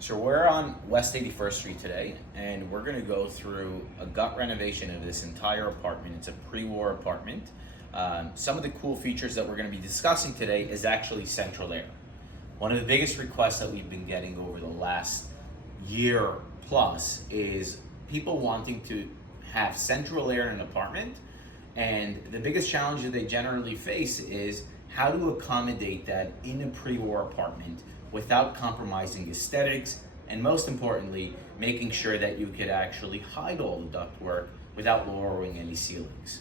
So we're on West 81st Street today, and we're gonna go through a gut renovation of this entire apartment. It's a pre-war apartment. Some of the cool features that we're gonna be discussing today is actually central air. One of the biggest requests that we've been getting over the last year plus is people wanting to have central air in an apartment, and the biggest challenge that they generally face is how to accommodate that in a pre-war apartment without compromising aesthetics, and most importantly, making sure that you could actually hide all the ductwork without lowering any ceilings.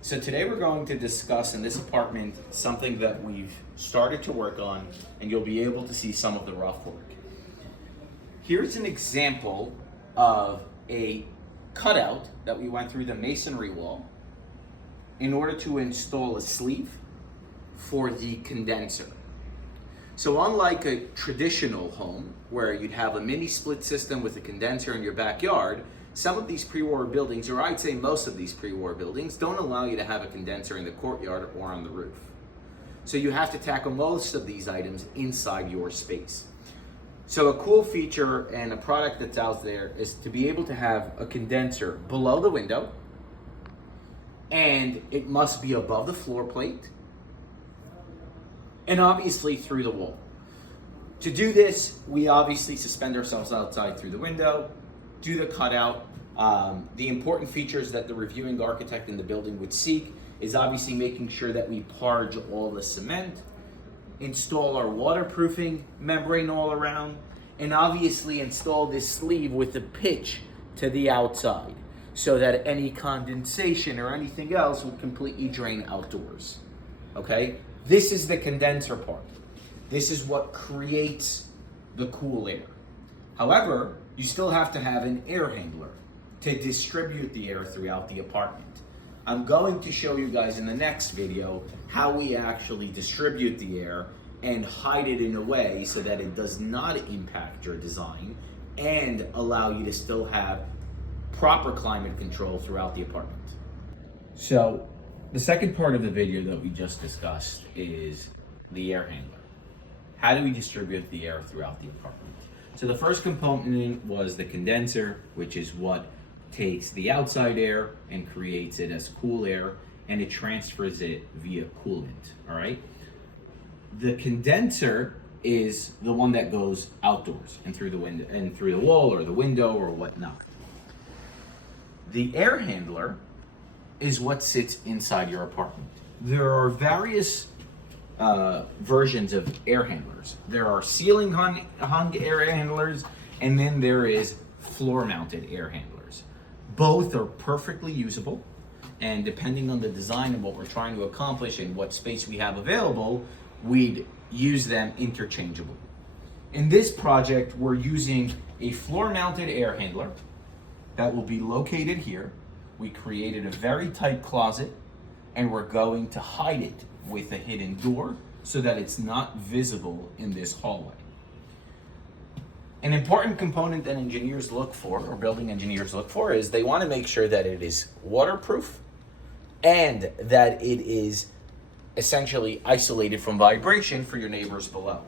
So today we're going to discuss in this apartment something that we've started to work on, and you'll be able to see some of the rough work. Here's an example of a cutout that we went through the masonry wall in order to install a sleeve for the condenser. So unlike a traditional home where you'd have a mini split system with a condenser in your backyard, some of these pre-war buildings, or I'd say most of these pre-war buildings, don't allow you to have a condenser in the courtyard or on the roof. So you have to tackle most of these items inside your space. So a cool feature and a product that's out there is to be able to have a condenser below the window, and it must be above the floor plate, and obviously through the wall. To do this, we obviously suspend ourselves outside through the window, do the cutout. The important features that the reviewing architect in the building would seek is obviously making sure that we parge all the cement, install our waterproofing membrane all around, and obviously install this sleeve with a pitch to the outside so that any condensation or anything else will completely drain outdoors. Okay? This is the condenser part. This is what creates the cool air. However, you still have to have an air handler to distribute the air throughout the apartment. I'm going to show you guys in the next video how we actually distribute the air and hide it in a way so that it does not impact your design and allow you to still have proper climate control throughout the apartment. So, the second part of the video that we just discussed is the air handler. How do we distribute the air throughout the apartment? So the first component was the condenser, which is what takes the outside air and creates it as cool air, and it transfers it via coolant, all right? The condenser is the one that goes outdoors and through the window and through the wall or the window or whatnot. The air handler is what sits inside your apartment. There are various versions of air handlers. There are ceiling hung air handlers, and then there is floor mounted air handlers. Both are perfectly usable, and depending on the design and what we're trying to accomplish and what space we have available, we'd use them interchangeably. In this project, we're using a floor mounted air handler that will be located here. We created a very tight closet, and we're going to hide it with a hidden door so that it's not visible in this hallway. An important component that engineers look for, or building engineers look for, is they want to make sure that it is waterproof and that it is essentially isolated from vibration for your neighbors below.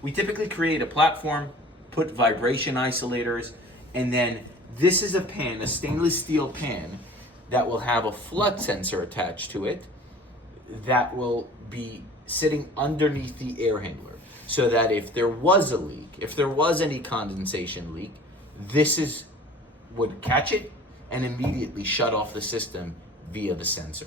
We typically create a platform, put vibration isolators, and then this is a pan, a stainless steel pan, that will have a flood sensor attached to it that will be sitting underneath the air handler, so that if there was a leak, if there was any condensation leak, would catch it and immediately shut off the system via the sensor.